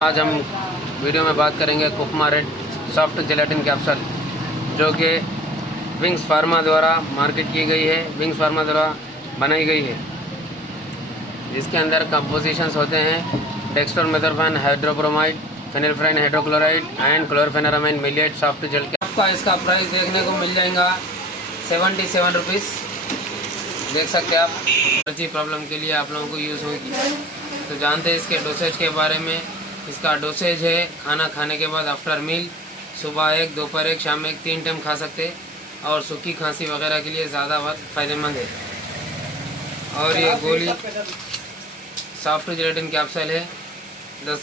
आज हम वीडियो में बात करेंगे कुफमा रेड सॉफ्ट जेलेटिन कैप्सूल, जो कि विंग्स फार्मा द्वारा मार्केट की गई है, विंग्स फार्मा द्वारा बनाई गई है। जिसके अंदर कंपोजिशंस होते हैं dextromethorphan, hydrobromide, phenylephrine hydrochloride and chlorpheniramine maleate soft gel. आपका इसका प्राइस देखने को मिल जाएगा 77 रुपीज़। देख सकते हैं आप। एलर्जी प्रॉब्लम के लिए आप लोगों को यूज़ होगी। तो जानते हैं इसके डोसेज के बारे में। इसका डोसेज है खाना खाने के बाद आफ्टर मील, सुबह 1, दोपहर 1, शाम में 1, 3 टाइम खा सकते हैं और सूखी खांसी वगैरह के लिए ज़्यादा फ़ायदेमंद है। और ये गोली सॉफ्ट जेलेटिन कैप्सूल है 10